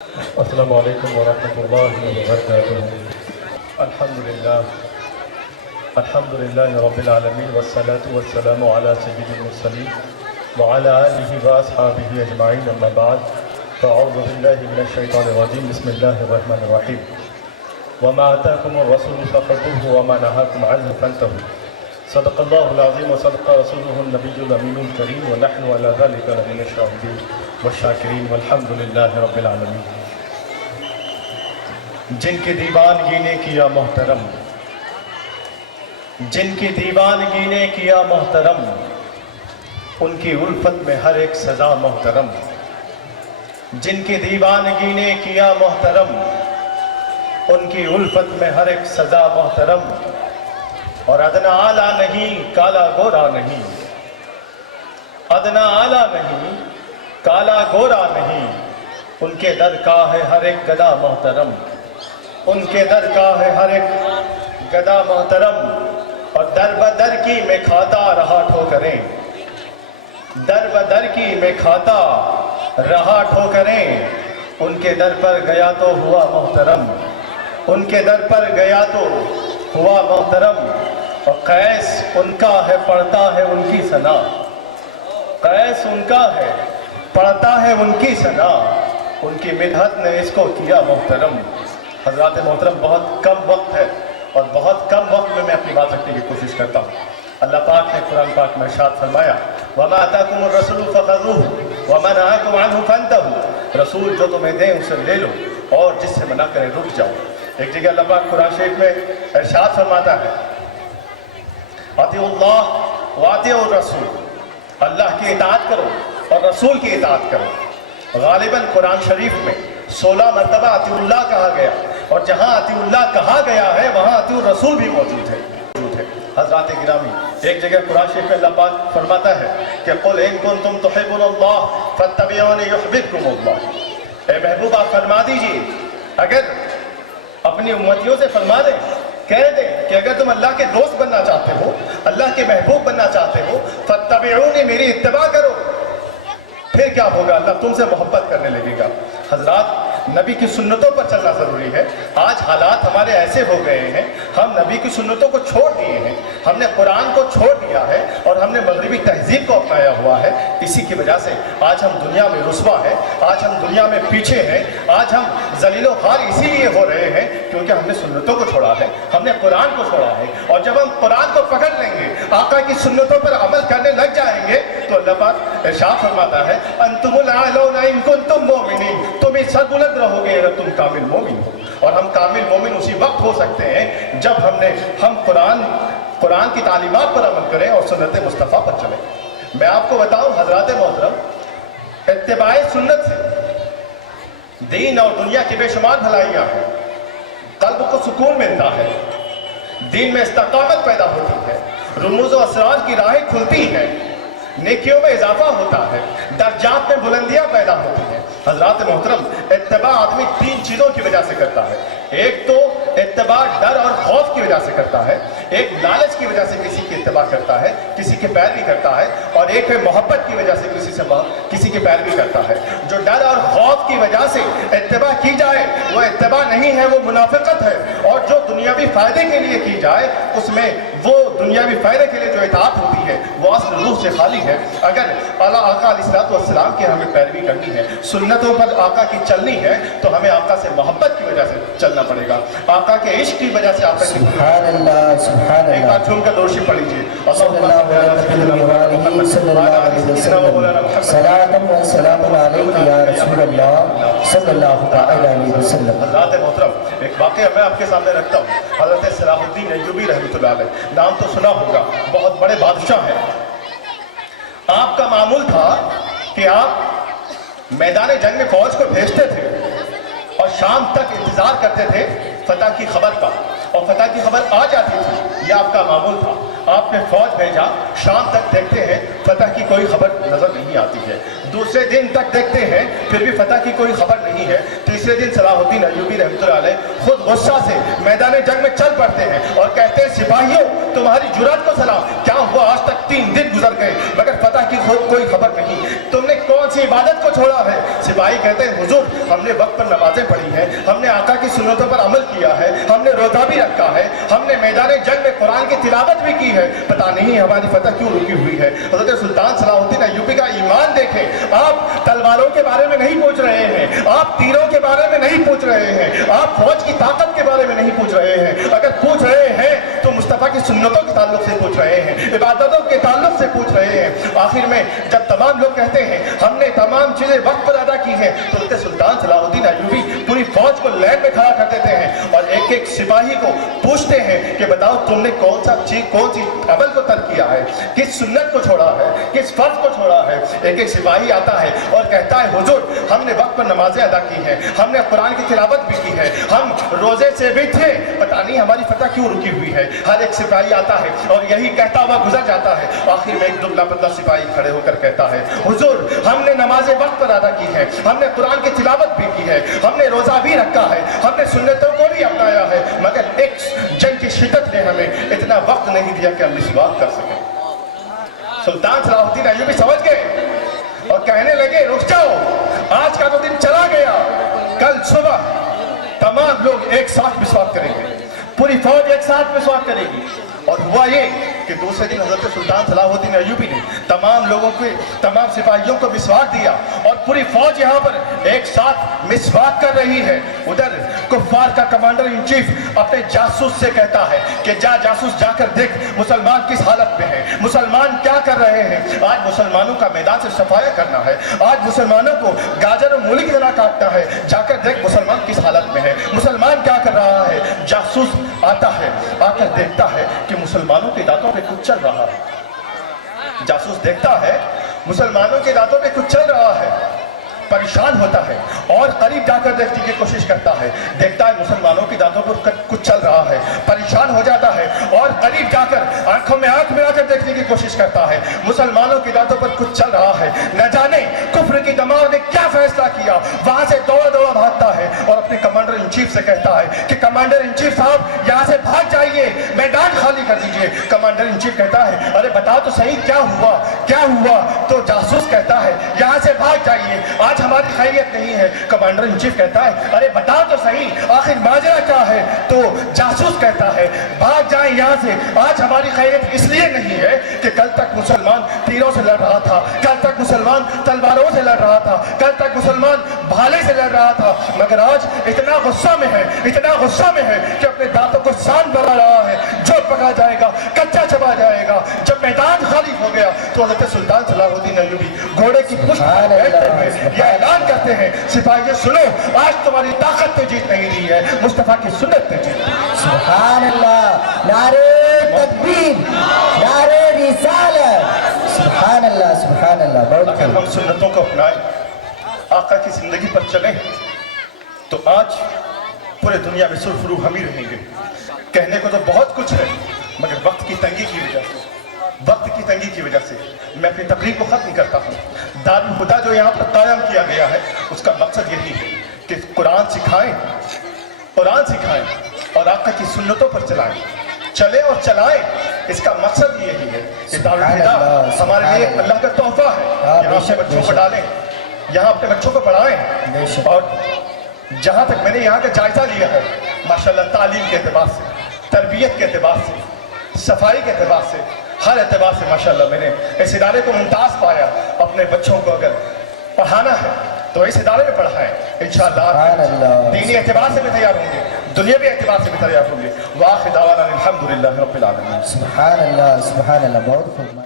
السلام علیکم ورحمۃ اللہ وبرکاتہ۔ الحمد للہ رب العالمین والصلاة والسلام علی سید المرسلین وعلی آلہ واصحابہ اجمعین، اما بعد فاعوذ باللہ من الشیطان الرجیم، بسم اللہ الرحمن الرحیم۔ وما آتاکم الرسول فخذوه وما نهاکم عنہ فانتہوا۔ صدق اللہ العظیم وصدق رسولہ النبی الامین الکریم، ونحن علی ذلک لمن الشاہدین والشاکرین، والحمد للہ رب العالمین۔ جن کی دیوانگی نے کیا محترم، جن کی دیوانگی نے کیا محترم، ان کی الفت میں ہر ایک سزا محترم۔ جن کی دیوانگی نے کیا محترم، ان کی الفت میں ہر ایک سزا محترم۔ اور ادنا اعلیٰ نہیں کالا گورا نہیں، ادنا اعلیٰ نہیں کالا گورا نہیں، ان کے در کا ہے ہر ایک گدا محترم، ان کے در کا ہے ہر ایک گدا محترم۔ اور در بدر کی میں کھاتا رہا ٹھوکریں، در بدر کی میں کھاتا رہا ٹھوکریں، ان کے در پر گیا تو ہوا محترم، ان کے در پر گیا تو ہوا محترم۔ اور قیس ان کا ہے پڑھتا ہے ان کی ثنا، قیس ان کا ہے پڑھتا ہے ان کی ثنا، ان کی مدحت نے اس کو کیا محترم۔ حضرات محترم، بہت کم وقت ہے اور بہت کم وقت میں اپنی بات رکھنے کی کوشش کرتا ہوں۔ اللہ پاک نے قرآن پاک میں ارشاد فرمایا، وَمَا آتَاكُمُ الرَّسُولُ فَخُذُوهُ وَمَا نَهَاكُمْ عَنْهُ فَانْتَهُوا۔ رسول جو تمہیں دیں اسے لے لو، اور جس سے منع کریں رک جاؤ۔ ایک جگہ اللہ پاک قرآن شریف میں ارشاد فرماتا ہے، اطیعوا اللہ واطیعوا الرسول، اللہ کی اطاعت کرو اور رسول کی اطاعت کرو۔ غالباً قرآن شریف میں 16 مرتبہ اطیعوا اللہ کہا گیا، اور جہاں اطیعوا اللہ کہا گیا ہے وہاں اطیعوا الرسول بھی موجود ہے۔ حضرات گرامی، ایک جگہ قرآن شریف میں اللہ پاک فرماتا ہے کہ قل ان کنتم تحبون اللہ فاتبعونی یحببکم اللہ۔ اے محبوب آپ فرما دیجئے، اگر اپنی امتیوں سے فرما دیں، کہہ دیں کہ اگر تم اللہ کے دوست بننا چاہتے ہو، اللہ کے محبوب بننا چاہتے ہو، فاتبعونی، میری اتباع کرو، پھر کیا ہوگا؟ اللہ تم سے محبت کرنے لگے گا۔ حضرات، نبی کی سنتوں پر چلنا ضروری ہے۔ آج حالات ہمارے ایسے ہو گئے ہیں، ہم نبی کی سنتوں کو چھوڑ دیے ہیں، ہم نے قرآن کو چھوڑ دیا ہے، اور ہم نے مغربی تہذیب کو اپنایا ہوا ہے۔ اسی کی وجہ سے آج ہم دنیا میں رسوا ہیں، آج ہم دنیا میں پیچھے ہیں، آج ہم ذلیل و خوار اسی لیے ہو رہے ہیں کیونکہ ہم نے سنتوں کو چھوڑا ہے، ہم نے قرآن کو چھوڑا ہے۔ اور جب ہم قرآن کو پکڑ لیں گے، آقا کی سنتوں پر عمل کرنے لگ جائیں گے، تو اللہ پاک ارشاد فرماتا ہے، انتم الاعلون ان کنتم مؤمنین، تم اس سر بلند رہو گے اگر تم کامل مومن ہو۔ اور ہم کامل مومن اسی وقت ہو سکتے ہیں جب ہم قرآن کی تعلیمات پر عمل کریں اور سنت مصطفیٰ پر چلیں۔ میں آپ کو بتاؤں حضرات محترم، اتباع سنت سے دین اور دنیا کی بے شمار بھلائیاں ہیں۔ قلب کو سکون ملتا ہے، دین میں استقامت پیدا ہوتی ہے، رموز و اسرار کی راہیں کھلتی ہیں، نیکیوں میں اضافہ ہوتا ہے، درجات میں بلندیاں پیدا ہوتی ہیں۔ حضرات محترم، اتباع آدمی 3 چیزوں کی وجہ سے کرتا ہے۔ ایک تو اتباع ڈر اور خوف کی وجہ سے کرتا ہے، ایک لالچ کی وجہ سے کسی کی اتباع کرتا ہے، کسی کی پیروی کرتا ہے، اور ایک ہے محبت کی وجہ سے کسی کی پیروی کرتا ہے۔ جو ڈر اور خوف کی وجہ سے اتباع کی جائے وہ اتباع نہیں ہے، وہ منافقت ہے۔ اور جو دنیاوی فائدے کے لیے کی جائے، اس میں وہ دنیاوی فائدے کے لیے جو اطاعت ہوتی ہے وہ اصل روح سے خالی ہے۔ اگر آقا علیہ السلام کی ہمیں پیروی کرنی ہے، سنتوں پر آقا کی چلنی ہے، تو ہمیں آقا سے محبت کی وجہ سے چلنا پڑے گا، آقا کے عشق کی وجہ سے آقا کی سبحان اللہ سبحان ایک بار جھوم کر دوشی پڑھیجئے، صلی اللہ علیہ وسلم، صلاۃ و سلام علیک یا رسول اللہ صلی اللہ علیہ وسلم۔ حضرات محترم، ایک واقعہ میں آپ کے سامنے رکھتا ہوں۔ حضرت صلاح الدین ایوبی رحمۃ اللہ علیہ، نام تو سنا ہوگا، بہت بڑے بادشاہ ہیں۔ آپ کا معمول تھا کہ آپ میدان جنگ میں فوج کو بھیجتے تھے اور شام تک انتظار کرتے تھے فتح کی خبر کا، اور فتح کی خبر آ جاتی تھی، یہ آپ کا معمول تھا۔ آپ نے فوج بھیجا، شام تک دیکھتے ہیں فتح کی کوئی خبر نظر نہیں آتی ہے، دوسرے دن تک دیکھتے ہیں پھر بھی فتح کی کوئی خبر نہیں ہے، تیسرے دن صلاح الدین ایوبی رحمۃ اللہ علیہ خود غصہ سے میدان جنگ میں چل پڑتے ہیں اور کہتے ہیں، سپاہیوں تمہاری جرات کو سلام، کیا ہوا آج تک 3 دن گزر گئے مگر فتح کی کوئی خبر نہیں، تم نے کون سی عبادت کو چھوڑا ہے؟ सिपाही कहते हैं हुजूर हमने वक्त पर नमाजें पढ़ी हैं, हमने आका की सुन्नतों पर अमल किया है, हमने रोजा भी रखा है, हमने मैदान जंग में कुरान की तिलावत भी की है, पता नहीं हमारी फतह क्यों रुकी हुई है। हज़रत सुल्तान सलाहुद्दीन अय्यूबी का ईमान देखें। आप तलवारों के बारे में नहीं पूछ रहे हैं, आप तीरों के बारे में नहीं पूछ रहे हैं, आप फौज की ताकत के बारे में नहीं पूछ रहे हैं। अगर पूछ रहे हैं तो मुस्तफा की सुन्नतों के ताल्लुक से पूछ रहे हैं, इबादतों के ताल्लुक से पूछ रहे हैं। आखिर में जब तमाम लोग कहते हैं हमने तमाम चीजें वक्त पर अदा की हैं, तो हज़रत सुल्तान सलाहुद्दीन अय्यूबी पूरी फौज को लाइन में खड़ा कर देते हैं और एक एक सिपाही को पूछते हैं कि बताओ तुमने कौन सी अमल को तर्क किया है, किस सुन्नत को छोड़ा है, किस फर्ज को छोड़ा है। एक एक सिपाही आता है और कहता है हुजूर हमने वक्त पर नमाजें अदा की हैं, हमने कुरान की तिलावत भी की है, हम रोजे से भी थे, पता नहीं हमारी फतह क्यों रुकी हुई है। हर एक सिपाही आता है और यही कहता हुआ गुजर जाता है। आखिर में एक दुबला पतला सिपाही खड़े होकर कहता है हुजूर हमने नमाजें वक्त पर अदा की है, हमने कुरान की तिलावत भी की है, हमने रोजा भी रखा है, हमने सुन्नतों को भी अपनाया है, मगर एक जंग की शिद्दत ने हमें इतना वक्त नहीं दिया कि हम मिसवाक कर सकें। सुल्तान सलाहुद्दीन अय्यूबी समझ गए और कहने लगे रुक जाओ, आज का तो दिन चला गया, कल सुबह तमाम लोग एक साथ मिसवाक करेंगे, पूरी फौज एक साथ मिसवाक करेगी। और हुआ ये कि दूसरे दिन हज़रत सुल्तान सलाहुद्दीन अय्यूबी ने तमाम लोगों को, तमाम सिपाहियों को मिसवाक दिया और पूरी फौज यहाँ पर एक साथ मिसवाक कर रही है। उधर कुफ्फार का कमांडर इन चीफ अपने जासूस से कहता है कि जा जासूस जाकर देख मुसलमान किस हालत में है, मुसलमान क्या कर रहे हैं। आज मुसलमानों का मैदान से सफाया करना है, आज मुसलमानों को गाजर और मूली की तरह काटना है, जाकर देख मुसलमान किस हालत में है, मुसलमान क्या कर रहा है। जासूस आता है, आकर देखता है कि मुसलमानों के दांतों पे कुछ चल रहा है। जासूस देखता है मुसलमानों के दांतों पे कुछ चल रहा है, परेशान होता है और करीब जाकर देखने की कोशिश करता है, देखता है मुसलमानों की दांतों पर कुछ चल रहा है, परेशान हो जाता है और करीब जाकर आंखों में आंख मिलाकर देखने की कोशिश करता है, मुसलमानों की दांतों पर कुछ चल रहा है। न जाने कुफ्र की दमाव ने क्या फैसला किया, वहां से दौड़ा दौड़ा भागता है और अपने कमांडर इन चीफ से कहता है कि कमांडर इन चीफ साहब यहाँ से भाग जाइए, मैदान खाली कर दीजिए। कमांडर इन चीफ कहता है अरे बताओ तो सही क्या हुआ, क्या हुआ। तो जासूस कहता है यहाँ से भाग जाइए, आज हमारी खैरियत नहीं है। कमांडर इन चीफ कहता है अरे बताओ तो सही आखिर माजरा क्या है। तो जासूस कहता है भाग जाए यहाँ से, आज हमारी खैरियत इसलिए नहीं है कि कल तक मुसलमान तीरों से लड़ रहा था, कल तक मुसलमान तलवारों से लड़ रहा था, कल तक मुसलमान भाले से लड़ रहा था, मगर आज इतना गुस्सा में है, इतना गुस्सा में है कि अपने दांतों को सान बना रहा है, जो पका जाएगा कच्चा चबा जाएगा। जब मैदान खाली हो गया तो हज़रत सुल्तान सलाहुद्दीन अय्यूबी घोड़े की पुष्ट पर बैठते हुए यह ऐलान करते हैं सिपाही सुनो, आज तुम्हारी ताकत ने जीत नहीं दी है, मुस्तफा की सुन्नत ने जीत। सुभान अल्लाह, नारे तकबीर, नारे रिसालत, सुभान अल्लाह, सुभान अल्लाह। बहुत अगर हम सुन्नतों को अपनाएं, आका की जिंदगी पर चलें, तो आज पूरे दुनिया में सुरखरू हम ही रहेंगे। कहने को तो बहुत कुछ है, मगर वक्त की तंगी की वजह से, वक्त की तंगी की वजह से मैं अपनी तकरीर को खत्म करता हूँ। दारुल हुदा जो यहाँ पर कायम किया गया है, उसका मकसद यही है कि कुरान सिखाएं, कुरान सिखाएं और आका की सुन्नतों पर चलाएं, चले और चलाएं। इसका मकसद यही है कि दारुल हुदा हमारे लिए अल्लाह का तोहफा है। यहाँ अपने बच्चों को डालें, यहाँ अपने बच्चों को पढ़ाएं। और जहाँ तक मैंने यहाँ का जायजा लिया है, माशाल्लाह तालीम के एतबार से, तरबियत के एतबार से, सफाई के एतबार से, हर एतबार से माशाल्लाह मैंने इस इदारे को मुमताज़ पाया। अपने बच्चों को अगर पढ़ाना है तो इस इदारे में पढ़ाएं, इंशाअल्लाह दीनी एतबार से भी तैयार होंगे, दुनियावी एतबार से भी तैयार होंगे। वाखिर दावाना अल्हम्दुलिल्लाहि रब्बिल आलमीन। सुभान अल्लाह, सुभान अल्लाह। बहुत खूब।